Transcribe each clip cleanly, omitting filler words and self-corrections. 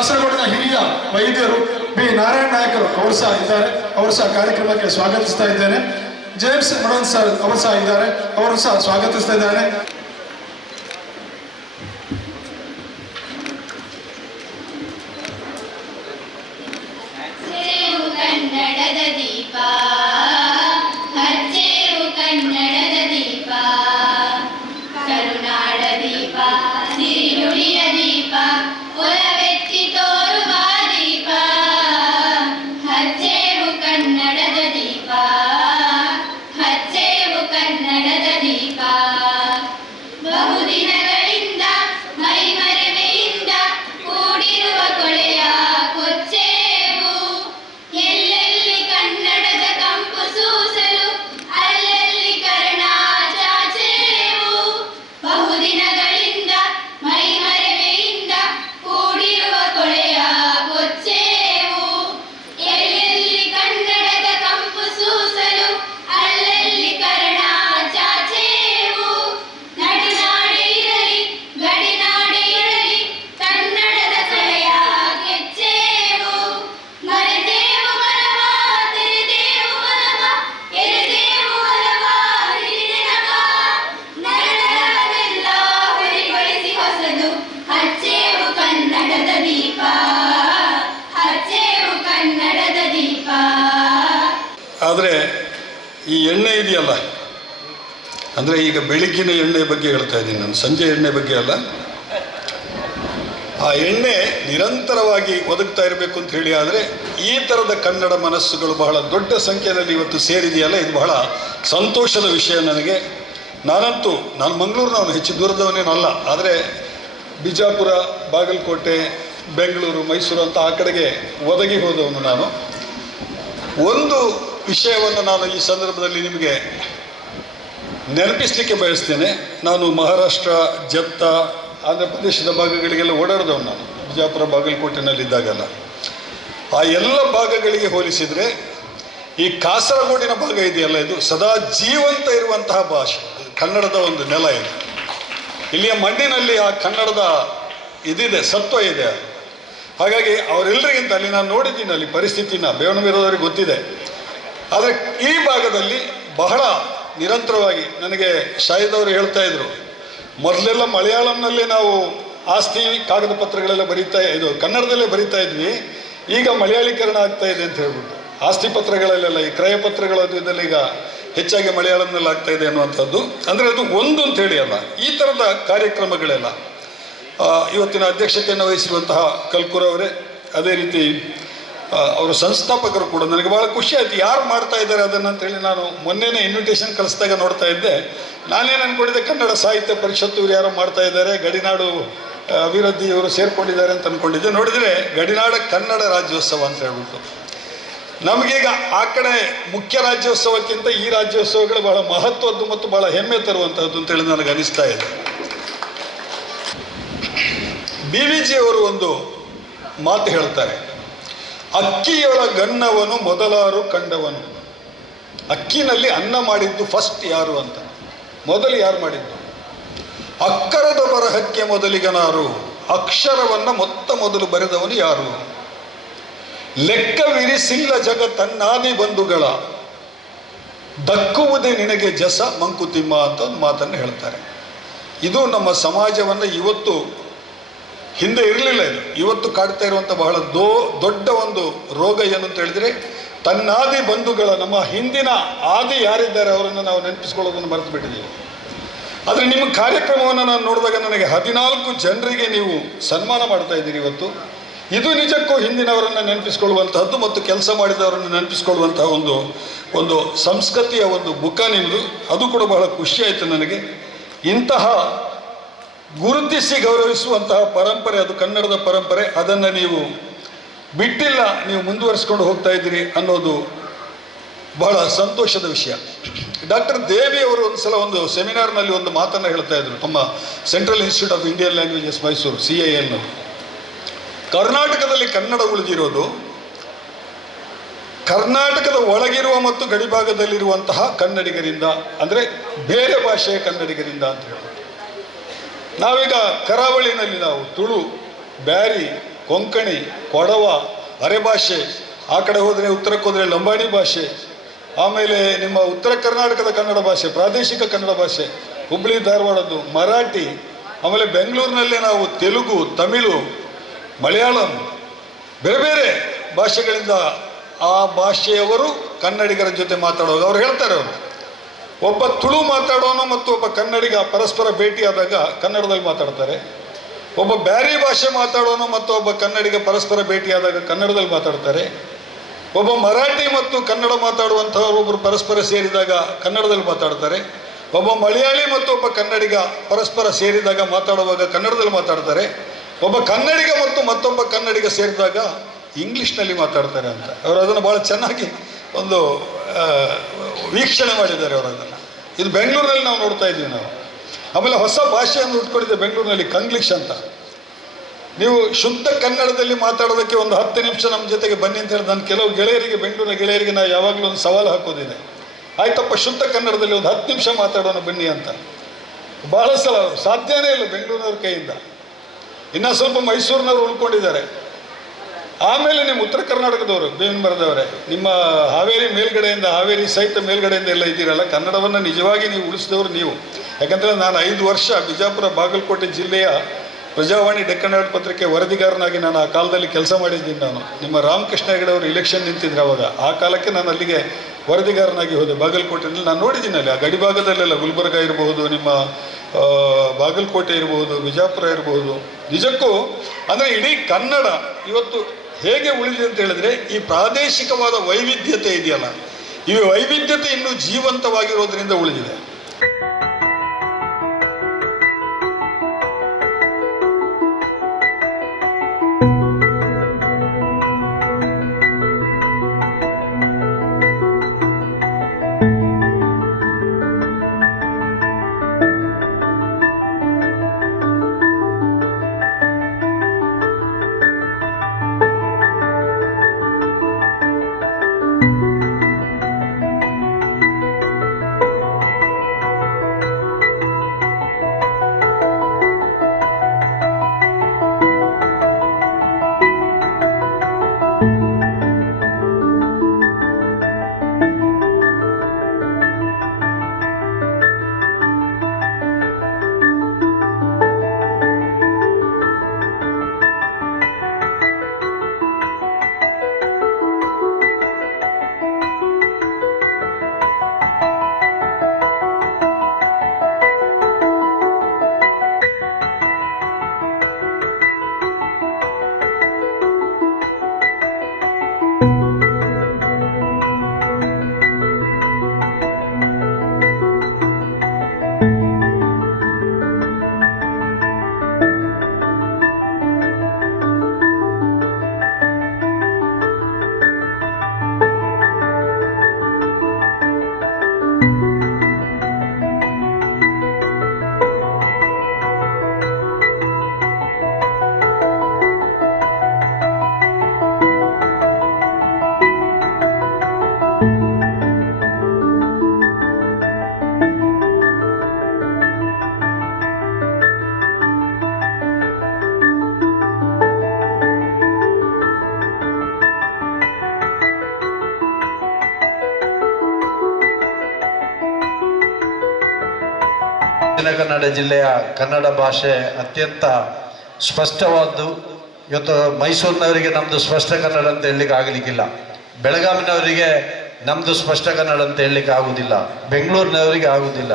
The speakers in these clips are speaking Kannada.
ಕಾಸರಗೋಡಿನ ಹಿರಿಯ ವೈದ್ಯರು ಬಿ ನಾರಾಯಣ ನಾಯಕರು ಅವರು ಸಹ ಇದ್ದಾರೆ. ಅವರು ಸಹ ಕಾರ್ಯಕ್ರಮಕ್ಕೆ ಸ್ವಾಗತಿಸ್ತಾ ಇದ್ದೇನೆ. ಜೇಮ್ಸ್ ಮಡನ್ ಸರ್ ಅವರು ಸಹ ಇದ್ದಾರೆ, ಅವರು ಸಹ ಸ್ವಾಗತಿಸ್ತಾ ಇದ್ದಾರೆ. ಕನ್ನಡದ ದೀಪ ಹಚ್ಚೇವು, ಕನ್ನಡದ ದೀಪ ಕರುನಾಡ ದೀಪ, ಸಿರಿನುಡಿಯ ದೀಪ, ಒಲವೆತ್ತಿ ತೋರುವ ದೀಪ. ಹಚ್ಚೇವು ಕನ್ನಡದ ದೀಪ, ಹಚ್ಚೇವು ಕನ್ನಡದ ದೀಪ. ಬಹುದಿನಗಳಿಂದ ಮೈಮರೆಮೆಯಿಂದ ಕೂಡಿರುವ ಕೊಳೆಯ ಕೊಚ್ಚೇವು. ಎಲ್ಲೆಲ್ಲಿ ಕನ್ನಡದ ಕಂಪು ಸೂಸಲು ಅಲ್ಲಲ್ಲಿ ಕರ್ಣ ಚಾಚೇವು. ಬಹುದಿನಗಳಿಂದ ಮೈಮರೆಮೆಯಿಂದ ಕೂಡಿರುವ ಕೊಳೆಯ ಕೊಚ್ಚೇವು. ಎಲ್ಲೆಲ್ಲಿ ಕನ್ನಡದ ಕಂಪು ಸೂಸಲು ಅಲ್ಲಲ್ಲಿ ಕರ್ಣ ಚಾಚೇವು. ನಡುನಾಡೆ ಇರಲಿ ಗಡಿನಾಡೆ ಇರಲಿ ಕನ್ನಡದ ಕಲೆಯ ಕೆಚ್ಚೇವು. ಮರೆದೇವು ಮನವ ತೆರೆದೇವು ಮನವ, ಎರೆದೇವು ಒಲವ ಹಿರಿನೆನವ. ನರನರವನ್ನೆಲ್ಲ ಹೊರಿಗೊಳಿಸಿ ಹೊಸದು ಹಚ್ಚೇವು ಕನ್ನಡದ ದೀಪ, ಹಚ್ಚೇವು ಕನ್ನಡದ ದೀಪ. ಆದರೆ ಈ ಎಣ್ಣೆ ಇದೆಯಲ್ಲ, ಅಂದರೆ ಈಗ ಬೆಳಗ್ಗಿನ ಎಣ್ಣೆ ಬಗ್ಗೆ ಹೇಳ್ತಾ ಇದ್ದೀನಿ ನಾನು, ಸಂಜೆ ಎಣ್ಣೆ ಬಗ್ಗೆ ಅಲ್ಲ. ಆ ಎಣ್ಣೆ ನಿರಂತರವಾಗಿ ಒದಗ್ತಾ ಇರಬೇಕು ಅಂತ ಹೇಳಿ, ಆದರೆ ಈ ಥರದ ಕನ್ನಡ ಮನಸ್ಸುಗಳು ಬಹಳ ದೊಡ್ಡ ಸಂಖ್ಯೆಯಲ್ಲಿ ಇವತ್ತು ಸೇರಿದೆಯಲ್ಲ, ಇದು ಬಹಳ ಸಂತೋಷದ ವಿಷಯ ನನಗೆ. ನಾನು ಮಂಗಳೂರಿನವನು, ಹೆಚ್ಚು ದೂರದವನೇನಲ್ಲ. ಆದರೆ ಬಿಜಾಪುರ, ಬಾಗಲಕೋಟೆ, ಬೆಂಗಳೂರು, ಮೈಸೂರು ಅಂತ ಆ ಕಡೆಗೆ ಒದಗಿ ಹೋದವನು ನಾನು. ಒಂದು ವಿಷಯವನ್ನು ನಾನು ಈ ಸಂದರ್ಭದಲ್ಲಿ ನಿಮಗೆ ನೆನಪಿಸಲಿಕ್ಕೆ ಬಯಸ್ತೇನೆ. ನಾನು ಮಹಾರಾಷ್ಟ್ರ, ಜತ್ತ, ಆಂಧ್ರ ಪ್ರದೇಶದ ಭಾಗಗಳಿಗೆಲ್ಲ ಓಡಾಡಿದವನು ನಾನು, ಬಿಜಾಪುರ, ಬಾಗಲಕೋಟೆನಲ್ಲಿದ್ದಾಗಲ್ಲ. ಆ ಎಲ್ಲ ಭಾಗಗಳಿಗೆ ಹೋಲಿಸಿದರೆ ಈ ಕಾಸರಗೋಡಿನ ಭಾಗ ಇದೆಯಲ್ಲ, ಇದು ಸದಾ ಜೀವಂತ ಇರುವಂತಹ ಭಾಷೆ, ಕನ್ನಡದ ಒಂದು ನೆಲ ಇದು. ಇಲ್ಲಿಯ ಮಣ್ಣಿನಲ್ಲಿ ಆ ಕನ್ನಡದ ಇದಿದೆ, ಸತ್ವ ಇದೆ. ಹಾಗಾಗಿ ಅವರೆಲ್ಲರಿಗಿಂತ ಅಲ್ಲಿ ನಾನು ನೋಡಿದ್ದೀನಿ, ಅಲ್ಲಿ ಪರಿಸ್ಥಿತಿನ ಬೇವಣವಿರೋದವರಿಗೆ ಗೊತ್ತಿದೆ. ಆದರೆ ಈ ಭಾಗದಲ್ಲಿ ಬಹಳ ನಿರಂತರವಾಗಿ ನನಗೆ ಶಾಹಿದ್ ಅವರು ಹೇಳ್ತಾ ಇದ್ರು, ಮೊದಲೆಲ್ಲ ಮಲಯಾಳಂನಲ್ಲೇ ನಾವು ಆಸ್ತಿ ಕಾಗದ ಪತ್ರಗಳೆಲ್ಲ ಕನ್ನಡದಲ್ಲೇ ಬರಿತಾ ಇದ್ವಿ, ಈಗ ಮಲಯಾಳೀಕರಣ ಆಗ್ತಾ ಇದೆ ಅಂತ ಹೇಳ್ಬಿಟ್ಟು. ಆಸ್ತಿ ಪತ್ರಗಳಲ್ಲೆಲ್ಲ ಈ ಕ್ರಯ ಪತ್ರಗಳು ಇದೆಲ್ಲ ಈಗ ಹೆಚ್ಚಾಗಿ ಮಲಯಾಳಂನಲ್ಲಿ ಆಗ್ತಾ ಇದೆ ಅನ್ನುವಂಥದ್ದು. ಅಂದರೆ ಅದು ಒಂದು ಅಂತ ಹೇಳಿ ಅಲ್ಲ, ಈ ಥರದ ಕಾರ್ಯಕ್ರಮಗಳೆಲ್ಲ ಇವತ್ತಿನ ಅಧ್ಯಕ್ಷತೆಯನ್ನು ವಹಿಸಿರುವಂತಹ ಕಲ್ಕೂರ್ ಅವರೇ, ಅದೇ ರೀತಿ ಅವರ ಸಂಸ್ಥಾಪಕರು ಕೂಡ. ನನಗೆ ಭಾಳ ಖುಷಿ ಆಯಿತು ಯಾರು ಮಾಡ್ತಾ ಇದ್ದಾರೆ ಅದನ್ನು ಅಂತೇಳಿ. ನಾನು ಮೊನ್ನೆನೇ ಇನ್ವಿಟೇಷನ್ ಕಳಿಸಿದಾಗ ನೋಡ್ತಾ ಇದ್ದೆ. ನಾನೇನು ಅಂದ್ಕೊಂಡಿದ್ದೆ, ಕನ್ನಡ ಸಾಹಿತ್ಯ ಪರಿಷತ್ತು ಇವರು ಯಾರೋ ಮಾಡ್ತಾ ಇದ್ದಾರೆ, ಗಡಿನಾಡು ಅಭಿವೃದ್ಧಿ ಇವರು ಸೇರ್ಕೊಂಡಿದ್ದಾರೆ ಅಂತ ಅಂದ್ಕೊಂಡಿದ್ದೆ. ನೋಡಿದರೆ ಗಡಿನಾಡ ಕನ್ನಡ ರಾಜ್ಯೋತ್ಸವ ಅಂತ ಹೇಳ್ಬಿಟ್ಟು. ನಮಗೀಗ ಆ ಕಡೆ ಮುಖ್ಯ ರಾಜ್ಯೋತ್ಸವಕ್ಕಿಂತ ಈ ರಾಜ್ಯೋತ್ಸವಗಳು ಬಹಳ ಮಹತ್ವದ್ದು ಮತ್ತು ಬಹಳ ಹೆಮ್ಮೆ ತರುವಂಥದ್ದು ಅಂತೇಳಿ ನನಗೆ ಅನಿಸ್ತಾ ಇದೆ. BVG ಅವರು ಒಂದು ಮಾತು ಹೇಳ್ತಾರೆ, ಅಕ್ಕಿಯೊಳಗನ್ನವನು ಮೊದಲಾರು ಕಂಡವನು. ಅಕ್ಕಿನಲ್ಲಿ ಅನ್ನ ಮಾಡಿದ್ದು ಫಸ್ಟ್ ಯಾರು ಅಂತ, ಮೊದಲು ಯಾರು ಮಾಡಿದ್ದು? ಅಕ್ಕರದ ಬರಹಕ್ಕೆ ಮೊದಲಿಗನಾರು, ಅಕ್ಷರವನ್ನು ಮೊದಲು ಬರೆದವನು ಯಾರು? ಲೆಕ್ಕವಿರಿಸಿಲ್ಲ ಜಗತ್ತನ್ನಾದಿ ಬಂಧುಗಳ, ದಕ್ಕುವುದೇ ನಿನಗೆ ಜಸ ಮಂಕುತಿಮ್ಮ ಅಂತ ಒಂದು ಮಾತನ್ನು ಹೇಳ್ತಾರೆ. ಇದು ನಮ್ಮ ಸಮಾಜವನ್ನು ಇವತ್ತು, ಹಿಂದೆ ಇರಲಿಲ್ಲ ಇದು, ಇವತ್ತು ಕಾಡ್ತಾ ಇರುವಂಥ ಬಹಳ ದೊಡ್ಡ ಒಂದು ರೋಗ ಏನು ಅಂತ ಹೇಳಿದರೆ, ತನ್ನಾದಿ ಬಂಧುಗಳ, ನಮ್ಮ ಹಿಂದಿನ ಆದಿ ಯಾರಿದ್ದಾರೆ ಅವರನ್ನು ನಾವು ನೆನಪಿಸ್ಕೊಳ್ಳೋದನ್ನು ಮರೆತು ಬಿಟ್ಟಿದ್ದೀವಿ. ಆದರೆ ನಿಮ್ಮ ಕಾರ್ಯಕ್ರಮವನ್ನು ನಾನು ನೋಡಿದಾಗ ನನಗೆ 14 ಜನರಿಗೆ ನೀವು ಸನ್ಮಾನ ಮಾಡ್ತಾ ಇದ್ದೀರಿ ಇವತ್ತು. ಇದು ನಿಜಕ್ಕೂ ಹಿಂದಿನವರನ್ನು ನೆನಪಿಸ್ಕೊಳ್ಳುವಂತಹದ್ದು ಮತ್ತು ಕೆಲಸ ಮಾಡಿದವರನ್ನು ನೆನಪಿಸ್ಕೊಳ್ಳುವಂತಹ ಒಂದು ಸಂಸ್ಕೃತಿಯ ಒಂದು ಮುಖ ನಿಮ್ಮದು. ಅದು ಕೂಡ ಬಹಳ ಖುಷಿಯಾಯಿತು ನನಗೆ. ಇಂತಹ ಗುರುತಿಸಿ ಗೌರವಿಸುವಂತಹ ಪರಂಪರೆ, ಅದು ಕನ್ನಡದ ಪರಂಪರೆ, ಅದನ್ನು ನೀವು ಬಿಟ್ಟಿಲ್ಲ, ನೀವು ಮುಂದುವರಿಸ್ಕೊಂಡು ಹೋಗ್ತಾ ಇದ್ದೀರಿ ಅನ್ನೋದು ಬಹಳ ಸಂತೋಷದ ವಿಷಯ. ಡಾಕ್ಟರ್ ದೇವಿ ಅವರು ಒಂದು ಸೆಮಿನಾರ್ನಲ್ಲಿ ಒಂದು ಮಾತನ್ನು ಹೇಳ್ತಾ ಇದ್ರು, ತಮ್ಮ central institute of Indian languages Mysuru CIL. ಕರ್ನಾಟಕದಲ್ಲಿ ಕನ್ನಡ ಉಳಿದಿರೋದು ಕರ್ನಾಟಕದ ಒಳಗಿರುವ ಮತ್ತು ಗಡಿಭಾಗದಲ್ಲಿರುವಂತಹ ಕನ್ನಡಿಗರಿಂದ, ಅಂದರೆ ಬೇರೆ ಭಾಷೆಯ ಕನ್ನಡಿಗರಿಂದ ಅಂತ ಹೇಳಿ. ನಾವೀಗ ಕರಾವಳಿನಲ್ಲಿ ನಾವು ತುಳು, ಬ್ಯಾರಿ, ಕೊಂಕಣಿ, ಕೊಡವ, ಅರೆಭಾಷೆ, ಆ ಕಡೆ ಹೋದರೆ ಉತ್ತರಕ್ಕೆ ಹೋದರೆ ಲಂಬಾಣಿ ಭಾಷೆ, ಆಮೇಲೆ ನಿಮ್ಮ ಉತ್ತರ ಕರ್ನಾಟಕದ ಕನ್ನಡ ಭಾಷೆ, ಪ್ರಾದೇಶಿಕ ಕನ್ನಡ ಭಾಷೆ, ಹುಬ್ಬಳ್ಳಿ ಧಾರವಾಡದ್ದು ಮರಾಠಿ, ಆಮೇಲೆ ಬೆಂಗಳೂರಿನಲ್ಲೇ ನಾವು ತೆಲುಗು, ತಮಿಳು, ಮಲಯಾಳಂ, ಬೇರೆ ಬೇರೆ ಭಾಷೆಗಳಿಂದ ಆ ಭಾಷೆಯವರು ಕನ್ನಡಿಗರ ಜೊತೆ ಮಾತಾಡೋದು. ಅವ್ರು ಹೇಳ್ತಾರೆ, ಅವರು ಒಬ್ಬ ತುಳು ಮಾತಾಡೋನು ಮತ್ತು ಒಬ್ಬ ಕನ್ನಡಿಗ ಪರಸ್ಪರ ಭೇಟಿಯಾದಾಗ ಕನ್ನಡದಲ್ಲಿ ಮಾತಾಡ್ತಾರೆ, ಒಬ್ಬ ಬ್ಯಾರಿ ಭಾಷೆ ಮಾತಾಡೋನು ಮತ್ತು ಒಬ್ಬ ಕನ್ನಡಿಗ ಪರಸ್ಪರ ಭೇಟಿಯಾದಾಗ ಕನ್ನಡದಲ್ಲಿ ಮಾತಾಡ್ತಾರೆ, ಒಬ್ಬ ಮರಾಠಿ ಮತ್ತು ಕನ್ನಡ ಮಾತಾಡುವಂಥವ್ರು ಒಬ್ಬರು ಪರಸ್ಪರ ಸೇರಿದಾಗ ಕನ್ನಡದಲ್ಲಿ ಮಾತಾಡ್ತಾರೆ, ಒಬ್ಬ ಮಲಯಾಳಿ ಮತ್ತು ಒಬ್ಬ ಕನ್ನಡಿಗ ಪರಸ್ಪರ ಸೇರಿದಾಗ ಮಾತಾಡುವಾಗ ಕನ್ನಡದಲ್ಲಿ ಮಾತಾಡ್ತಾರೆ, ಒಬ್ಬ ಕನ್ನಡಿಗ ಮತ್ತು ಮತ್ತೊಬ್ಬ ಕನ್ನಡಿಗ ಸೇರಿದಾಗ ಇಂಗ್ಲೀಷ್ನಲ್ಲಿ ಮಾತಾಡ್ತಾರೆ ಅಂತ. ಅವರು ಅದನ್ನು ಭಾಳ ಚೆನ್ನಾಗಿ ಒಂದು ವೀಕ್ಷಣೆ ಮಾಡಿದ್ದಾರೆ ಅವರು ಅದನ್ನು. ಇದು ಬೆಂಗಳೂರಿನಲ್ಲಿ ನಾವು ನೋಡ್ತಾ ಇದ್ದೀವಿ ನಾವು. ಆಮೇಲೆ ಹೊಸ ಭಾಷೆಯನ್ನು ಉಟ್ಕೊಂಡಿದ್ದೆ ಬೆಂಗಳೂರಿನಲ್ಲಿ, ಕಂಗ್ಲೀಷ್ ಅಂತ. ನೀವು ಶುದ್ಧ ಕನ್ನಡದಲ್ಲಿ ಮಾತಾಡೋದಕ್ಕೆ ಒಂದು 10 ನಿಮಿಷ ನಮ್ಮ ಜೊತೆಗೆ ಬನ್ನಿ ಅಂತ ಹೇಳಿ ನಾನು ಕೆಲವು ಗೆಳೆಯರಿಗೆ, ಬೆಂಗಳೂರಿನ ಗೆಳೆಯರಿಗೆ ನಾವು ಯಾವಾಗಲೂ ಒಂದು ಸವಾಲು ಹಾಕೋದಿದೆ. ಆಯ್ತಪ್ಪ, ಶುದ್ಧ ಕನ್ನಡದಲ್ಲಿ ಒಂದು 10 ನಿಮಿಷ ಮಾತಾಡೋಣ ಬನ್ನಿ ಅಂತ. ಭಾಳ ಸಲ ಸಾಧ್ಯನೇ ಇಲ್ಲ ಬೆಂಗಳೂರಿನವ್ರ ಕೈಯಿಂದ. ಇನ್ನೂ ಸ್ವಲ್ಪ ಮೈಸೂರಿನವ್ರು ಉಳ್ಕೊಂಡಿದ್ದಾರೆ. ಆಮೇಲೆ ನಿಮ್ಮ ಉತ್ತರ ಕರ್ನಾಟಕದವರು, ಬೇವಿನ ಮರದವರೇ, ನಿಮ್ಮ ಹಾವೇರಿ ಮೇಲ್ಗಡೆಯಿಂದ, ಹಾವೇರಿ ಸಹಿತ ಮೇಲ್ಗಡೆಯಿಂದ ಎಲ್ಲ ಇದ್ದೀರಲ್ಲ, ಕನ್ನಡವನ್ನು ನಿಜವಾಗಿ ನೀವು ಉಳಿಸಿದವರು ನೀವು. ಯಾಕಂದರೆ ನಾನು 5 ವರ್ಷ ಬಿಜಾಪುರ ಬಾಗಲಕೋಟೆ ಜಿಲ್ಲೆಯ ಪ್ರಜಾವಾಣಿ ಡೆಕ್ಕನಾಡು ಪತ್ರಿಕೆ ವರದಿಗಾರನಾಗಿ ನಾನು ಆ ಕಾಲದಲ್ಲಿ ಕೆಲಸ ಮಾಡಿದ್ದೀನಿ. ನಾನು ನಿಮ್ಮ ರಾಮಕೃಷ್ಣ ಹೆಗಡೆ ಅವರು ಇಲೆಕ್ಷನ್ ನಿಂತಿದ್ರು ಅವಾಗ. ಆ ಕಾಲಕ್ಕೆ ನಾನು ಅಲ್ಲಿಗೆ ವರದಿಗಾರನಾಗಿ ಹೋದೆ ಬಾಗಲಕೋಟೆಯಲ್ಲಿ. ನಾನು ನೋಡಿದ್ದೀನಿ ಅಲ್ಲಿ ಆ ಗಡಿಭಾಗದಲ್ಲೆಲ್ಲ, ಗುಲ್ಬರ್ಗ ಇರಬಹುದು, ನಿಮ್ಮ ಬಾಗಲಕೋಟೆ ಇರಬಹುದು, ಬಿಜಾಪುರ ಇರಬಹುದು. ನಿಜಕ್ಕೂ ಅಂದರೆ ಇಡೀ ಕನ್ನಡ ಇವತ್ತು ಹೇಗೆ ಉಳಿದಿದೆ ಅಂತ ಹೇಳಿದ್ರೆ, ಈ ಪ್ರಾದೇಶಿಕವಾದ ವೈವಿಧ್ಯತೆ ಇದೆಯಲ್ಲ, ಈ ವೈವಿಧ್ಯತೆ ಇನ್ನೂ ಜೀವಂತವಾಗಿರೋದ್ರಿಂದ ಉಳಿದಿದೆ. ದಕ್ಷಿಣ ಕನ್ನಡ ಜಿಲ್ಲೆಯ ಕನ್ನಡ ಭಾಷೆ ಅತ್ಯಂತ ಸ್ಪಷ್ಟವಾದ್ದು. ಇವತ್ತು ಮೈಸೂರಿನವರಿಗೆ ನಮ್ಮದು ಸ್ಪಷ್ಟ ಕನ್ನಡ ಅಂತ ಹೇಳಲಿಕ್ಕೆ ಆಗಲಿಕ್ಕಿಲ್ಲ, ಬೆಳಗಾವಿನವರಿಗೆ ನಮ್ಮದು ಸ್ಪಷ್ಟ ಕನ್ನಡ ಅಂತ ಹೇಳಲಿಕ್ಕೆ ಆಗುವುದಿಲ್ಲ, ಬೆಂಗಳೂರಿನವರಿಗೆ ಆಗುವುದಿಲ್ಲ.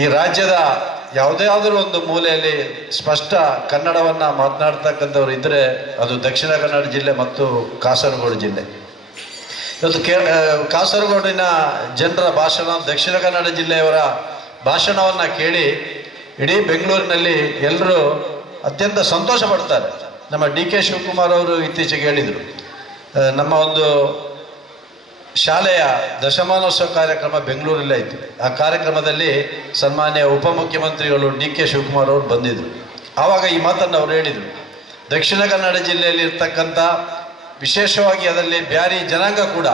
ಈ ರಾಜ್ಯದ ಯಾವುದಾದ್ರೂ ಒಂದು ಮೂಲೆಯಲ್ಲಿ ಸ್ಪಷ್ಟ ಕನ್ನಡವನ್ನು ಮಾತನಾಡ್ತಕ್ಕಂಥವ್ರು ಇದ್ದರೆ ಅದು ದಕ್ಷಿಣ ಕನ್ನಡ ಜಿಲ್ಲೆ ಮತ್ತು ಕಾಸರಗೋಡು ಜಿಲ್ಲೆ. ಇವತ್ತು ಕಾಸರಗೋಡಿನ ಜನರ ಭಾಷಣ, ದಕ್ಷಿಣ ಕನ್ನಡ ಜಿಲ್ಲೆಯವರ ಭಾಷಣವನ್ನು ಕೇಳಿ ಇಡೀ ಬೆಂಗಳೂರಿನಲ್ಲಿ ಎಲ್ಲರೂ ಅತ್ಯಂತ ಸಂತೋಷ ಪಡ್ತಾರೆ. ನಮ್ಮ DK ಶಿವಕುಮಾರ್ ಅವರು ಇತ್ತೀಚೆಗೆ ಹೇಳಿದರು, ನಮ್ಮ ಒಂದು ಶಾಲೆಯ ದಶಮಾನೋತ್ಸವ ಕಾರ್ಯಕ್ರಮ ಬೆಂಗಳೂರಲ್ಲೇ ಇತ್ತು. ಆ ಕಾರ್ಯಕ್ರಮದಲ್ಲಿ ಸನ್ಮಾನ್ಯ ಉಪಮುಖ್ಯಮಂತ್ರಿಗಳು DK ಶಿವಕುಮಾರ್ ಅವರು ಬಂದಿದ್ದರು. ಆವಾಗ ಈ ಮಾತನ್ನು ಅವರು ಹೇಳಿದರು, ದಕ್ಷಿಣ ಕನ್ನಡ ಜಿಲ್ಲೆಯಲ್ಲಿ ಇರ್ತಕ್ಕಂಥ ವಿಶೇಷವಾಗಿ ಅದರಲ್ಲಿ ಬ್ಯಾರಿ ಜನಾಂಗ ಕೂಡ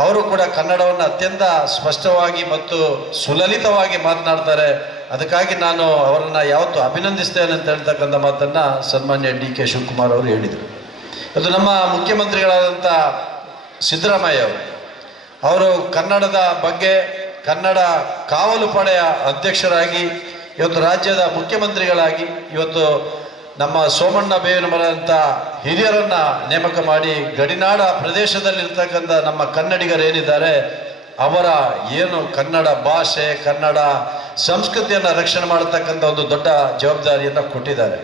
ಅವರು ಕೂಡ ಕನ್ನಡವನ್ನು ಅತ್ಯಂತ ಸ್ಪಷ್ಟವಾಗಿ ಮತ್ತು ಸುಲಲಿತವಾಗಿ ಮಾತನಾಡ್ತಾರೆ. ಅದಕ್ಕಾಗಿ ನಾನು ಅವರನ್ನು ಯಾವತ್ತೂ ಅಭಿನಂದಿಸ್ತೇನೆ ಅಂತ ಹೇಳ್ತಕ್ಕಂಥ ಮಾತನ್ನು ಸನ್ಮಾನ್ಯ ಡಿ ಕೆ ಶಿವಕುಮಾರ್ ಅವರು ಹೇಳಿದರು. ಅದು ನಮ್ಮ ಮುಖ್ಯಮಂತ್ರಿಗಳಾದಂಥ ಸಿದ್ದರಾಮಯ್ಯ ಅವರು ಕನ್ನಡದ ಬಗ್ಗೆ ಕನ್ನಡ ಕಾವಲು ಪಡೆಯ ಅಧ್ಯಕ್ಷರಾಗಿ ಇವತ್ತು ರಾಜ್ಯದ ಮುಖ್ಯಮಂತ್ರಿಗಳಾಗಿ ಇವತ್ತು ನಮ್ಮ ಸೋಮಣ್ಣ ಬೇವಿನಮರದ ಹಿರಿಯರನ್ನು ನೇಮಕ ಮಾಡಿ ಗಡಿನಾಡ ಪ್ರದೇಶದಲ್ಲಿರ್ತಕ್ಕಂಥ ನಮ್ಮ ಕನ್ನಡಿಗರೇನಿದ್ದಾರೆ ಅವರ ಏನು ಕನ್ನಡ ಭಾಷೆ ಕನ್ನಡ ಸಂಸ್ಕೃತಿಯನ್ನು ರಕ್ಷಣೆ ಮಾಡತಕ್ಕಂಥ ಒಂದು ದೊಡ್ಡ ಜವಾಬ್ದಾರಿಯನ್ನು ಕೊಟ್ಟಿದ್ದಾರೆ.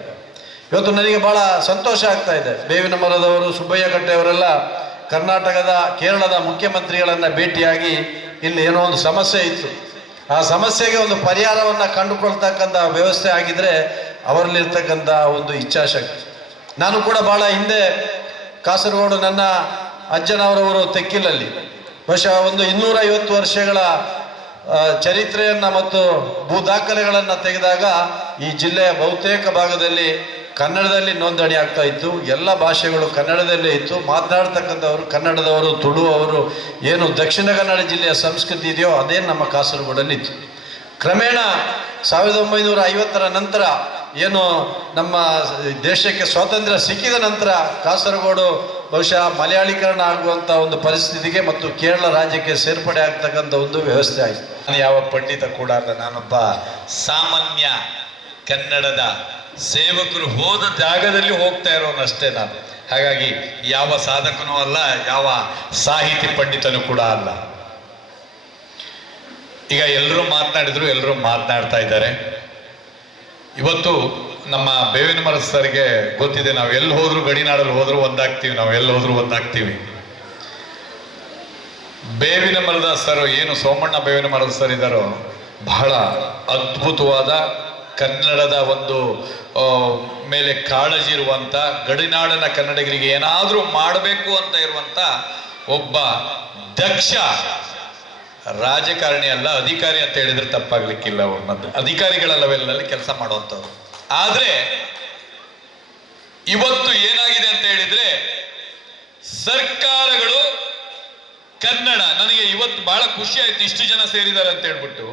ಇವತ್ತು ನನಗೆ ಭಾಳ ಸಂತೋಷ ಆಗ್ತಾ ಇದೆ. ಬೇವಿನ ಮರದವರು ಸುಬ್ಬಯ್ಯ ಕಟ್ಟೆಯವರೆಲ್ಲ ಕರ್ನಾಟಕದ ಕೇರಳದ ಮುಖ್ಯಮಂತ್ರಿಗಳನ್ನು ಭೇಟಿಯಾಗಿ ಇಲ್ಲಿ ಏನೋ ಒಂದು ಸಮಸ್ಯೆ ಇತ್ತು, ಆ ಸಮಸ್ಯೆಗೆ ಒಂದು ಪರಿಹಾರವನ್ನು ಕಂಡುಕೊಳ್ತಕ್ಕಂಥ ವ್ಯವಸ್ಥೆ ಆಗಿದ್ರೆ ಅವರಲ್ಲಿರ್ತಕ್ಕಂಥ ಒಂದು ಇಚ್ಛಾಶಕ್ತಿ. ನಾನು ಕೂಡ ಭಾಳ ಹಿಂದೆ ಕಾಸರಗೋಡು ನನ್ನ ಅಜ್ಜನವರವರು ತೆಕ್ಕಿಲಲ್ಲಿ ಬಹುಶಃ ಒಂದು 250 ವರ್ಷಗಳ ಚರಿತ್ರೆಯನ್ನು ಮತ್ತು ಭೂ ದಾಖಲೆಗಳನ್ನು ತೆಗೆದಾಗ ಈ ಜಿಲ್ಲೆಯ ಬಹುತೇಕ ಭಾಗದಲ್ಲಿ ಕನ್ನಡದಲ್ಲಿ ನೋಂದಣಿ ಆಗ್ತಾ ಇತ್ತು. ಎಲ್ಲ ಭಾಷೆಗಳು ಕನ್ನಡದಲ್ಲೇ ಇತ್ತು. ಮಾತನಾಡ್ತಕ್ಕಂಥವರು ಕನ್ನಡದವರು, ತುಳುವವರು, ಏನು ದಕ್ಷಿಣ ಕನ್ನಡ ಜಿಲ್ಲೆಯ ಸಂಸ್ಕೃತಿ ಇದೆಯೋ ಅದೇ ನಮ್ಮ ಕಾಸರಗೋಡಲ್ಲಿತ್ತು. ಕ್ರಮೇಣ 1950ರ ನಂತರ ಏನು ನಮ್ಮ ದೇಶಕ್ಕೆ ಸ್ವಾತಂತ್ರ್ಯ ಸಿಕ್ಕಿದ ನಂತರ ಕಾಸರಗೋಡು ಬಹುಶಃ ಮಲಯಾಳೀಕರಣ ಆಗುವಂಥ ಒಂದು ಪರಿಸ್ಥಿತಿಗೆ ಮತ್ತು ಕೇರಳ ರಾಜ್ಯಕ್ಕೆ ಸೇರ್ಪಡೆ ಆಗ್ತಕ್ಕಂಥ ಒಂದು ವ್ಯವಸ್ಥೆ ಆಯಿತು. ನಾನು ಯಾವ ಪಂಡಿತ ಕೂಡ ಅಲ್ಲ, ನಾನೊಬ್ಬ ಸಾಮಾನ್ಯ ಕನ್ನಡದ ಸೇವಕರು ಹೋದ ಜಾಗದಲ್ಲಿ ಹೋಗ್ತಾ ಇರೋನಷ್ಟೇ ನಾನು. ಹಾಗಾಗಿ ಯಾವ ಸಾಧಕನೂ ಅಲ್ಲ, ಯಾವ ಸಾಹಿತಿ ಪಂಡಿತನೂ ಕೂಡ ಅಲ್ಲ. ಈಗ ಎಲ್ಲರೂ ಮಾತನಾಡಿದ್ರು, ಎಲ್ಲರೂ ಮಾತನಾಡ್ತಾ ಇದ್ದಾರೆ. ಇವತ್ತು ನಮ್ಮ ಬೇವಿನ ಮರದ ಸರ್ಗೆ ಗೊತ್ತಿದೆ, ನಾವು ಎಲ್ಲಿ ಹೋದ್ರು ಗಡಿನಾಡಲ್ಲಿ ಹೋದ್ರು ಒಂದಾಗ್ತೀವಿ, ನಾವು ಎಲ್ಲಿ ಹೋದ್ರು ಒಂದಾಗ್ತೀವಿ. ಬೇವಿನ ಮರದ ಸರ್ ಏನು ಸೋಮಣ್ಣ ಬೇವಿನ ಮರದ ಸರ್ ಇದ್ದಾರೋ ಬಹಳ ಅದ್ಭುತವಾದ ಕನ್ನಡದ ಒಂದು ಮೇಲೆ ಕಾಳಜಿ ಇರುವಂಥ, ಗಡಿನಾಡಿನ ಕನ್ನಡಿಗರಿಗೆ ಏನಾದರೂ ಮಾಡಬೇಕು ಅಂತ ಇರುವಂಥ ಒಬ್ಬ ದಕ್ಷ ರಾಜಕಾರಣಿ ಅಲ್ಲ, ಅಧಿಕಾರಿ ಅಂತ ಹೇಳಿದ್ರೆ ತಪ್ಪಾಗ್ಲಿಕ್ಕಿಲ್ಲ. ಅವ್ರನ್ನ ಅಧಿಕಾರಿಗಳ ಲೆವೆಲ್ನಲ್ಲಿ ಕೆಲಸ ಮಾಡುವಂಥವ್ರು. ಆದರೆ ಇವತ್ತು ಏನಾಗಿದೆ ಅಂತ ಹೇಳಿದ್ರೆ ಸರ್ಕಾರಗಳು ಕನ್ನಡ, ನನಗೆ ಇವತ್ತು ಬಹಳ ಖುಷಿ ಆಯ್ತು ಇಷ್ಟು ಜನ ಸೇರಿದ್ದಾರೆ ಅಂತ ಹೇಳ್ಬಿಟ್ಟು.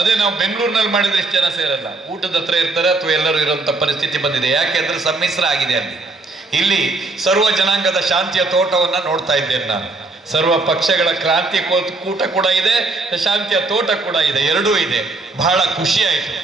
ಅದೇ ನಾವು ಬೆಂಗಳೂರಿನಲ್ಲಿ ಮಾಡಿದ್ರೆ ಇಷ್ಟು ಜನ ಸೇರಲ್ಲ, ಊಟದ ಹತ್ರ ಇರ್ತಾರೆ ಅಥವಾ ಎಲ್ಲರೂ ಇರುವಂತ ಪರಿಸ್ಥಿತಿ ಬಂದಿದೆ. ಯಾಕೆಂದ್ರೆ ಸಮ್ಮಿಶ್ರ ಆಗಿದೆ ಅಲ್ಲಿ. ಇಲ್ಲಿ ಸರ್ವ ಜನಾಂಗದ ಶಾಂತಿಯ ತೋಟವನ್ನ ನೋಡ್ತಾ ಇದ್ದೇನೆ ನಾನು. ಸರ್ವ ಪಕ್ಷಗಳ ಕ್ರಾಂತಿ ಕೂಟ ಕೂಡ ಇದೆ, ಶಾಂತಿಯ ತೋಟ ಕೂಡ ಇದೆ, ಎರಡೂ ಇದೆ. ಬಹಳ ಖುಷಿ ಆಯ್ತು.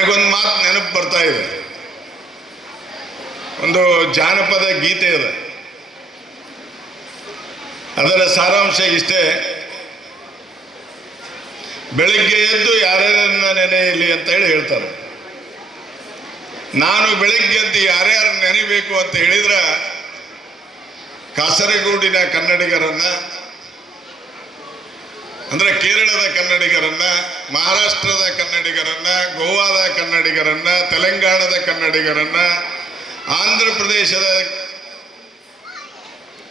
ನನಗೊಂದು ಮಾತು ನೆನಪು ಬರ್ತಾ ಇದೆ. ಒಂದು ಜಾನಪದ ಗೀತೆ ಇದೆ. ಅದರ ಸಾರಾಂಶ ಇಷ್ಟೇ: ಬೆಳಿಗ್ಗೆ ಎದ್ದು ಯಾರ್ಯಾರನ್ನ ನೆನೆಯಲಿ ಅಂತ ಹೇಳ್ತಾರೆ. ನಾನು ಬೆಳಿಗ್ಗೆ ಎದ್ದು ಯಾರ್ಯಾರು ನೆನೆಯಬೇಕು ಅಂತ ಹೇಳಿದ್ರೆ ಕಾಸರಗೋಡಿನ ಕನ್ನಡಿಗರನ್ನ, ಅಂದ್ರೆ ಕೇರಳದ ಕನ್ನಡಿಗರನ್ನ, ಮಹಾರಾಷ್ಟ್ರದ ಕನ್ನಡಿಗರನ್ನ, ಗೋವಾದ ಕನ್ನಡಿಗರನ್ನ, ತೆಲಂಗಾಣದ ಕನ್ನಡಿಗರನ್ನ, ಆಂಧ್ರ ಪ್ರದೇಶದ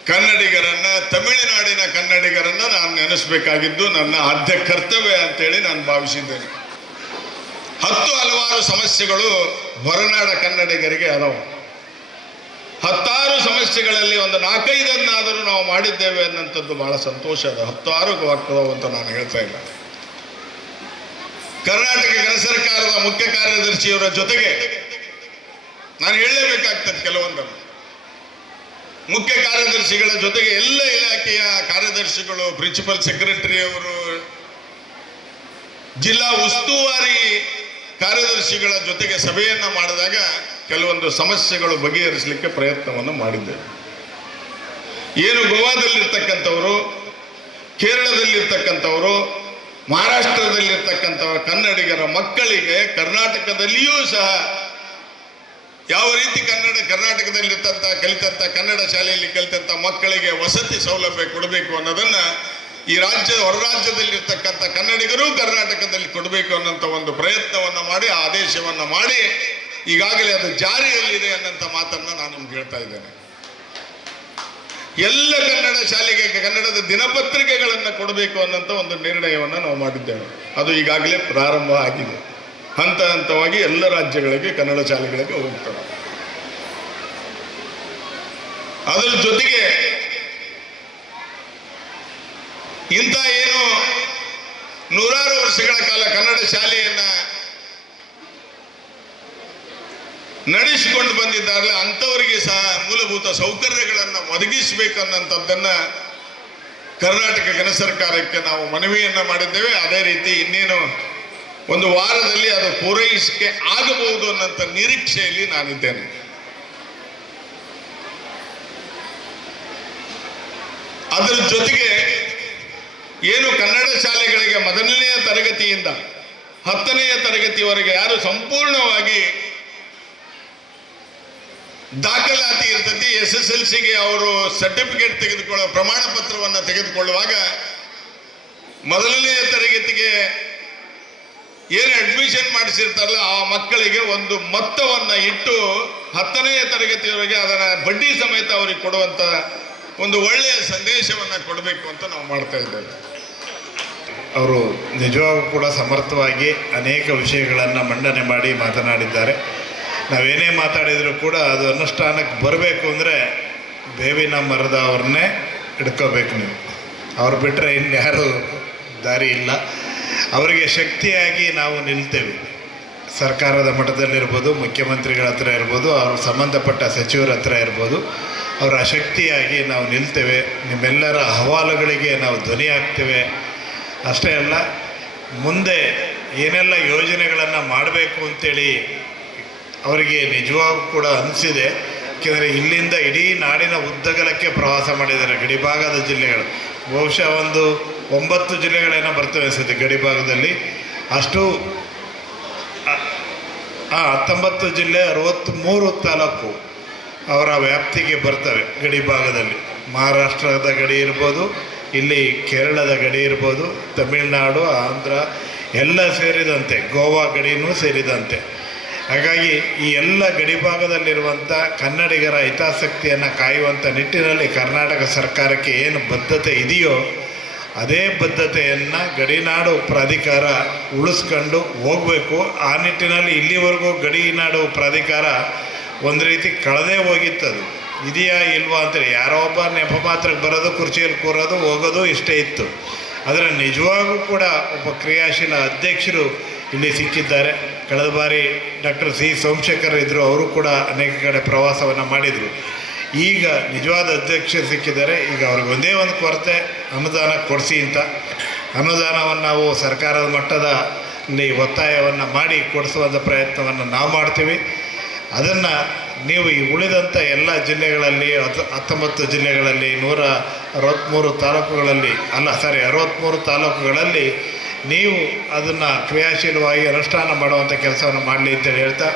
ಕನ್ನಡಿಗರನ್ನ, ತಮಿಳುನಾಡಿನ ಕನ್ನಡಿಗರನ್ನ ನಾನು ನೆನೆಸ್ಬೇಕಾಗಿದ್ದು ನನ್ನ ಆದ್ಯ ಕರ್ತವ್ಯ ಅಂತೇಳಿ ನಾನು ಭಾವಿಸಿದ್ದೇನೆ. ಹಲವಾರು ಸಮಸ್ಯೆಗಳು ಹೊರನಾಡ ಕನ್ನಡಿಗರಿಗೆ ಅದಾವು. 10 ಸಮಸ್ಯೆಗಳಲ್ಲಿ ಒಂದು 4-5 ನಾವು ಮಾಡಿದ್ದೇವೆ ಅನ್ನೋಂಥದ್ದು ಬಹಳ ಸಂತೋಷ ಅದ. 10 ಆಗ್ತದವು ಅಂತ ನಾನು ಹೇಳ್ತಾ ಇಲ್ಲ. ಕರ್ನಾಟಕ ಗಣ ಸರ್ಕಾರದ ಮುಖ್ಯ ಕಾರ್ಯದರ್ಶಿಯವರ ಜೊತೆಗೆ ನಾನು ಹೇಳಲೇಬೇಕಾಗ್ತದೆ. ಕೆಲವೊಂದನ್ನು ಮುಖ್ಯ ಕಾರ್ಯದರ್ಶಿಗಳ ಜೊತೆಗೆ ಎಲ್ಲ ಇಲಾಖೆಯ ಕಾರ್ಯದರ್ಶಿಗಳು, ಪ್ರಿನ್ಸಿಪಲ್ ಸೆಕ್ರೆಟರಿ ಅವರು, ಜಿಲ್ಲಾ ಉಸ್ತುವಾರಿ ಕಾರ್ಯದರ್ಶಿಗಳ ಜೊತೆಗೆ ಸಭೆಯನ್ನ ಮಾಡಿದಾಗ ಕೆಲವೊಂದು ಸಮಸ್ಯೆಗಳು ಬಗೆಹರಿಸಲಿಕ್ಕೆ ಪ್ರಯತ್ನವನ್ನು ಮಾಡಿದ್ದೇವೆ. ಏನು ಗೋವಾದಲ್ಲಿರ್ತಕ್ಕಂಥವರು, ಕೇರಳದಲ್ಲಿರ್ತಕ್ಕಂಥವರು, ಮಹಾರಾಷ್ಟ್ರದಲ್ಲಿರ್ತಕ್ಕಂಥ ಕನ್ನಡಿಗರ ಮಕ್ಕಳಿಗೆ ಕರ್ನಾಟಕದಲ್ಲಿಯೂ ಸಹ ಯಾವ ರೀತಿ ಕರ್ನಾಟಕದಲ್ಲಿರ್ತಂಥ ಕಲಿತಂಥ ಕನ್ನಡ ಶಾಲೆಯಲ್ಲಿ ಕಲಿತಂಥ ಮಕ್ಕಳಿಗೆ ವಸತಿ ಸೌಲಭ್ಯ ಕೊಡಬೇಕು ಅನ್ನೋದನ್ನ ಈ ಹೊರ ರಾಜ್ಯದಲ್ಲಿರ್ತಕ್ಕಂಥ ಕನ್ನಡಿಗರು ಕರ್ನಾಟಕದಲ್ಲಿ ಕೊಡಬೇಕು ಅನ್ನೋಂಥ ಒಂದು ಪ್ರಯತ್ನವನ್ನು ಮಾಡಿ, ಆದೇಶವನ್ನು ಮಾಡಿ ಈಗಾಗಲೇ ಅದು ಜಾರಿಯಲ್ಲಿದೆ ಅನ್ನೋಂಥ ಮಾತನ್ನ ನಾನು ನಿಮ್ಗೆ ಹೇಳ್ತಾ ಇದ್ದೇನೆ. ಎಲ್ಲ ಕನ್ನಡ ಶಾಲೆಗೆ ಕನ್ನಡದ ದಿನಪತ್ರಿಕೆಗಳನ್ನು ಕೊಡಬೇಕು ಅನ್ನೋಂಥ ಒಂದು ನಿರ್ಣಯವನ್ನು ನಾವು ಮಾಡಿದ್ದೇವೆ. ಅದು ಈಗಾಗಲೇ ಪ್ರಾರಂಭ ಆಗಿದೆ. ಹಂತ ಹಂತವಾಗಿ ಎಲ್ಲ ರಾಜ್ಯಗಳಿಗೆ ಕನ್ನಡ ಶಾಲೆಗಳಿಗೆ ಹೋಗ್ತವೆ. ಅದರ ಜೊತೆಗೆ ಇಂಥ ಏನು 100 ವರ್ಷಗಳ ಕಾಲ ಕನ್ನಡ ಶಾಲೆಯನ್ನ ನಡೆಸಿಕೊಂಡು ಬಂದಿದ್ದಾರಲ್ಲ ಅಂಥವರಿಗೆ ಸಹ ಮೂಲಭೂತ ಸೌಕರ್ಯಗಳನ್ನು ಒದಗಿಸಬೇಕನ್ನಂಥದ್ದನ್ನ ಕರ್ನಾಟಕ ಗಣ ಸರ್ಕಾರಕ್ಕೆ ನಾವು ಮನವಿಯನ್ನ ಮಾಡಿದ್ದೇವೆ. ಅದೇ ರೀತಿ ಇನ್ನೇನು ಒಂದು ವಾರದಲ್ಲಿ ಅದು ಪೂರೈಸಿಕೆ ಆಗಬಹುದು ಅನ್ನೋಂಥ ನಿರೀಕ್ಷೆಯಲ್ಲಿ ನಾನಿದ್ದೇನೆ. ಅದರ ಜೊತೆಗೆ ಏನು ಕನ್ನಡ ಶಾಲೆಗಳಿಗೆ 1ನೇ ತರಗತಿಯಿಂದ 10ನೇ ತರಗತಿವರೆಗೆ ಯಾರು ಸಂಪೂರ್ಣವಾಗಿ ದಾಖಲಾತಿ ಇರ್ತೈತಿ, SSLCಗೆ ಅವರು ಸರ್ಟಿಫಿಕೇಟ್ ತೆಗೆದುಕೊಳ್ಳೋ ಪ್ರಮಾಣ ಪತ್ರವನ್ನು ತೆಗೆದುಕೊಳ್ಳುವಾಗ 1ನೇ ತರಗತಿಗೆ ಏನು ಅಡ್ಮಿಷನ್ ಮಾಡಿಸಿರ್ತಾರಲ್ಲ ಆ ಮಕ್ಕಳಿಗೆ ಒಂದು ಮೊತ್ತವನ್ನು ಇಟ್ಟು 10ನೇ ತರಗತಿಯವರೆಗೆ ಅದರ ಬಡ್ಡಿ ಸಮೇತ ಅವರಿಗೆ ಕೊಡುವಂತ ಒಂದು ಒಳ್ಳೆಯ ಸಂದೇಶವನ್ನು ಕೊಡಬೇಕು ಅಂತ ನಾವು ಮಾಡ್ತಾ ಇದ್ದೇವೆ. ಅವರು ನಿಜವಾಗೂ ಕೂಡ ಸಮರ್ಥವಾಗಿ ಅನೇಕ ವಿಷಯಗಳನ್ನು ಮಂಡನೆ ಮಾಡಿ ಮಾತನಾಡಿದ್ದಾರೆ. ನಾವೇನೇ ಮಾತಾಡಿದರೂ ಕೂಡ ಅದು ಅನುಷ್ಠಾನಕ್ಕೆ ಬರಬೇಕು ಅಂದರೆ ಬೇವಿನ ಮರದ ಅವ್ರನ್ನೇ ಹಿಡ್ಕೋಬೇಕು ನೀವು. ಅವ್ರು ಬಿಟ್ಟರೆ ಇನ್ಯಾರು ದಾರಿ ಇಲ್ಲ. ಅವರಿಗೆ ಶಕ್ತಿಯಾಗಿ ನಾವು ನಿಲ್ತೇವೆ. ಸರ್ಕಾರದ ಮಟ್ಟದಲ್ಲಿರ್ಬೋದು, ಮುಖ್ಯಮಂತ್ರಿಗಳ ಹತ್ರ ಇರ್ಬೋದು, ಅವ್ರ ಸಂಬಂಧಪಟ್ಟ ಸಚಿವರ ಹತ್ರ ಇರ್ಬೋದು, ಅವರ ಶಕ್ತಿಯಾಗಿ ನಾವು ನಿಲ್ತೇವೆ. ನಿಮ್ಮೆಲ್ಲರ ಅಹವಾಲುಗಳಿಗೆ ನಾವು ಧ್ವನಿ ಆಗ್ತೇವೆ. ಅಷ್ಟೇ ಅಲ್ಲ, ಮುಂದೆ ಏನೆಲ್ಲ ಯೋಜನೆಗಳನ್ನು ಮಾಡಬೇಕು ಅಂತೇಳಿ ಅವರಿಗೆ ನಿಜವಾಗೂ ಕೂಡ ಅನಿಸಿದೆ. ಏಕೆಂದರೆ ಇಲ್ಲಿಂದ ಇಡೀ ನಾಡಿನ ಉದ್ದಗಲಕ್ಕೆ ಪ್ರವಾಸ ಮಾಡಿದ್ದಾರೆ. ಗಡಿಭಾಗದ ಜಿಲ್ಲೆಗಳು ಬಹುಶಃ ಒಂದು 9 ಜಿಲ್ಲೆಗಳೇನೋ ಬರ್ತವೆ ಅನಿಸುತ್ತೆ ಗಡಿಭಾಗದಲ್ಲಿ. ಅಷ್ಟು 19 ಜಿಲ್ಲೆ 63 ತಾಲೂಕು ಅವರ ವ್ಯಾಪ್ತಿಗೆ ಬರ್ತವೆ ಗಡಿಭಾಗದಲ್ಲಿ. ಮಹಾರಾಷ್ಟ್ರದ ಗಡಿ ಇರ್ಬೋದು, ಇಲ್ಲಿ ಕೇರಳದ ಗಡಿ ಇರ್ಬೋದು, ತಮಿಳುನಾಡು, ಆಂಧ್ರ ಎಲ್ಲ ಸೇರಿದಂತೆ, ಗೋವಾ ಗಡಿನೂ ಸೇರಿದಂತೆ. ಹಾಗಾಗಿ ಈ ಎಲ್ಲ ಗಡಿಭಾಗದಲ್ಲಿರುವಂಥ ಕನ್ನಡಿಗರ ಹಿತಾಸಕ್ತಿಯನ್ನು ಕಾಯುವಂಥ ನಿಟ್ಟಿನಲ್ಲಿ ಕರ್ನಾಟಕ ಸರ್ಕಾರಕ್ಕೆ ಏನು ಬದ್ಧತೆ ಇದೆಯೋ ಅದೇ ಬದ್ಧತೆಯನ್ನು ಗಡಿನಾಡು ಪ್ರಾಧಿಕಾರ ಉಳಿಸ್ಕೊಂಡು ಹೋಗಬೇಕು. ಆ ನಿಟ್ಟಿನಲ್ಲಿ ಇಲ್ಲಿವರೆಗೂ ಗಡಿನಾಡು ಪ್ರಾಧಿಕಾರ ಒಂದು ರೀತಿ ಕಳೆದೇ ಹೋಗಿತ್ತದು. ಇದೆಯಾ ಇಲ್ವಾ ಅಂತೇಳಿ ಯಾರೋ ಒಬ್ಬ ನೆಪ ಮಾತ್ರಕ್ಕೆ ಬರೋದು, ಕುರ್ಚಿಯಲ್ಲಿ ಕೂರೋದು, ಹೋಗೋದು ಇಷ್ಟೇ ಇತ್ತು. ಆದರೆ ನಿಜವಾಗೂ ಕೂಡ ಒಬ್ಬ ಕ್ರಿಯಾಶೀಲ ಅಧ್ಯಕ್ಷರು ಇಲ್ಲಿ ಸಿಕ್ಕಿದ್ದಾರೆ. ಕಳೆದ ಬಾರಿ ಡಾಕ್ಟರ್ ಸಿ ಸೋಮಶೇಖರ್ ಇದ್ದರು, ಅವರು ಕೂಡ ಅನೇಕ ಕಡೆ ಪ್ರವಾಸವನ್ನು ಮಾಡಿದರು. ಈಗ ನಿಜವಾದ ಅಧ್ಯಕ್ಷರು ಸಿಕ್ಕಿದ್ದಾರೆ. ಈಗ ಅವ್ರಿಗೆ ಒಂದೇ ಒಂದು ಕೊರತೆ, ಅನುದಾನ ಕೊಡಿಸಿ ಅಂತ. ಅನುದಾನವನ್ನು ನಾವು ಸರ್ಕಾರದ ಮಟ್ಟದ ಒತ್ತಾಯವನ್ನು ಮಾಡಿ ಕೊಡಿಸುವಂಥ ಪ್ರಯತ್ನವನ್ನು ನಾವು ಮಾಡ್ತೀವಿ. ಅದನ್ನು ನೀವು ಈ ಉಳಿದಂಥ ಎಲ್ಲ ಜಿಲ್ಲೆಗಳಲ್ಲಿ 19 ಜಿಲ್ಲೆಗಳಲ್ಲಿ 163 ತಾಲೂಕುಗಳಲ್ಲಿ 63 ತಾಲೂಕುಗಳಲ್ಲಿ ನೀವು ಅದನ್ನು ಕ್ರಿಯಾಶೀಲವಾಗಿ ಅನುಷ್ಠಾನ ಮಾಡುವಂಥ ಕೆಲಸವನ್ನು ಮಾಡಲಿ ಅಂತೇಳಿ ಹೇಳ್ತಾ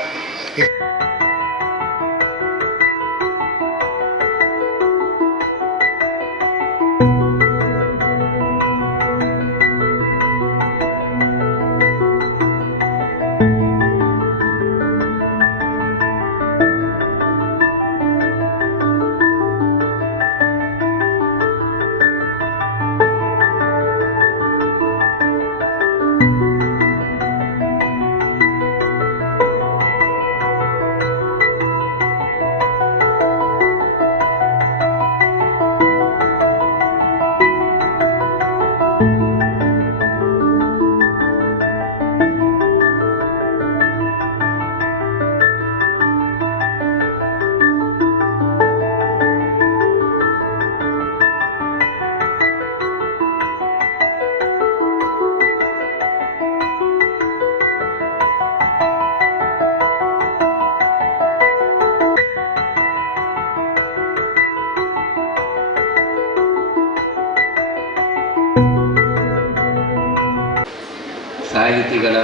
ಸಾಹಿತಿಗಳ,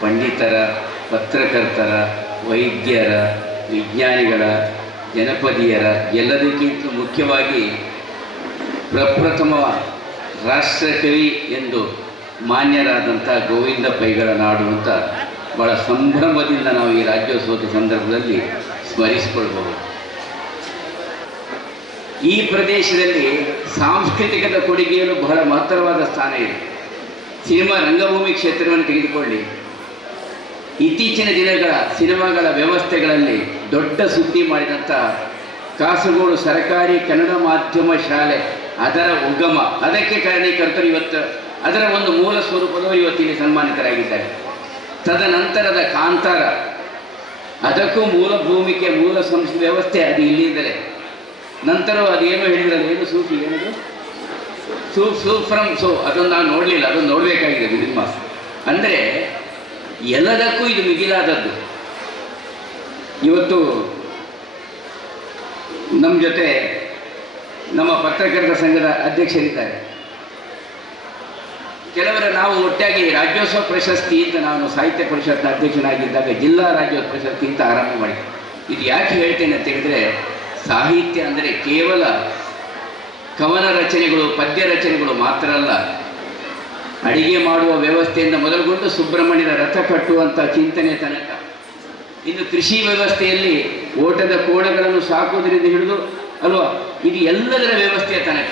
ಪಂಡಿತರ, ಪತ್ರಕರ್ತರ, ವೈದ್ಯರ, ವಿಜ್ಞಾನಿಗಳ, ಜನಪದೀಯರ ಎಲ್ಲದಕ್ಕಿಂತ ಮುಖ್ಯವಾಗಿ ಪ್ರಪ್ರಥಮ ರಾಷ್ಟ್ರಕವಿ ಎಂದು ಮಾನ್ಯರಾದಂಥ ಗೋವಿಂದ ಪೈಗಳ ನಾಡು ಅಂತ ಭಾಳ ಸಂಭ್ರಮದಿಂದ ನಾವು ಈ ರಾಜ್ಯೋತ್ಸವದ ಸಂದರ್ಭದಲ್ಲಿ ಸ್ಮರಿಸಿಕೊಳ್ಬಹುದು. ಈ ಪ್ರದೇಶದಲ್ಲಿ ಸಾಂಸ್ಕೃತಿಕದ ಕೊಡುಗೆಯಲು ಬಹಳ ಮಹತ್ತರವಾದ ಸ್ಥಾನ ಇದೆ. ಸಿನಿಮಾ ರಂಗಭೂಮಿ ಕ್ಷೇತ್ರವನ್ನು ತೆಗೆದುಕೊಳ್ಳಿ, ಇತ್ತೀಚಿನ ದಿನಗಳ ಸಿನಿಮಾಗಳ ವ್ಯವಸ್ಥೆಗಳಲ್ಲಿ ದೊಡ್ಡ ಸುದ್ದಿ ಮಾಡಿದಂಥ ಕಾಸರಗೋಡು ಸರ್ಕಾರಿ ಕನ್ನಡ ಮಾಧ್ಯಮ ಶಾಲೆ, ಅದರ ಉಗಮ, ಅದಕ್ಕೆ ಕಾರಣೀಕರ್ತರು ಇವತ್ತು ಅದರ ಒಂದು ಮೂಲ ಸ್ವರೂಪದವರು ಇವತ್ತಿನ ಸನ್ಮಾನಿತರಾಗಿದ್ದಾರೆ. ತದನಂತರದ ಕಾಂತಾರ, ಅದಕ್ಕೂ ಮೂಲ ಭೂಮಿಕೆ, ಮೂಲ ವ್ಯವಸ್ಥೆ ಅದು ಇಲ್ಲಿಂದಲೇ. ನಂತರ ಅದೇನು ಹೇಳಿದ್ರಲ್ಲ, ಏನು ಸೂಫಿ, ಏನದು ಅದನ್ನು ನಾನು ನೋಡಲಿಲ್ಲ, ಅದನ್ನು ನೋಡಬೇಕಾಗಿದೆ ಸಿನಿಮಾ. ಅಂದರೆ ಎಲ್ಲದಕ್ಕೂ ಇದು ಮಿಗಿಲಾದದ್ದು. ಇವತ್ತು ನಮ್ಮ ಜೊತೆ ನಮ್ಮ ಪತ್ರಕರ್ತರ ಸಂಘದ ಅಧ್ಯಕ್ಷರಿದ್ದಾರೆ. ಕೆಲವರ ನಾವು ಒಟ್ಟಾಗಿ ರಾಜ್ಯೋತ್ಸವ ಪ್ರಶಸ್ತಿ ಅಂತ, ನಾನು ಸಾಹಿತ್ಯ ಪರಿಷತ್ನ ಅಧ್ಯಕ್ಷನಾಗಿದ್ದಾಗ ಜಿಲ್ಲಾ ರಾಜ್ಯೋತ್ಸವ ಪ್ರಶಸ್ತಿ ಅಂತ ಆರಂಭ ಮಾಡಿ. ಇದು ಯಾಕೆ ಹೇಳ್ತೇನೆ ಅಂತ ಹೇಳಿದರೆ, ಸಾಹಿತ್ಯ ಅಂದರೆ ಕೇವಲ ಕವನ ರಚನೆಗಳು, ಪದ್ಯ ರಚನೆಗಳು ಮಾತ್ರ ಅಲ್ಲ. ಅಡಿಗೆ ಮಾಡುವ ವ್ಯವಸ್ಥೆಯಿಂದ ಮೊದಲುಗೊಂಡು ಸುಬ್ರಹ್ಮಣ್ಯನ ರಥ ಕಟ್ಟುವಂಥ ಚಿಂತನೆ ತನಕ, ಇನ್ನು ಕೃಷಿ ವ್ಯವಸ್ಥೆಯಲ್ಲಿ ಓಟದ ಕೋಣಗಳನ್ನು ಸಾಕುವುದರಿಂದ ಹಿಡಿದು ಅಲ್ವಾ, ಇದು ಎಲ್ಲದರ ವ್ಯವಸ್ಥೆಯ ತನಕ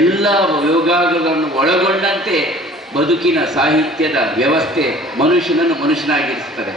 ಎಲ್ಲ ವಿಭಾಗಗಳನ್ನು ಒಳಗೊಂಡಂತೆ ಬದುಕಿನ ಸಾಹಿತ್ಯದ ವ್ಯವಸ್ಥೆ ಮನುಷ್ಯನನ್ನು ಮನುಷ್ಯನಾಗಿರಿಸುತ್ತದೆ.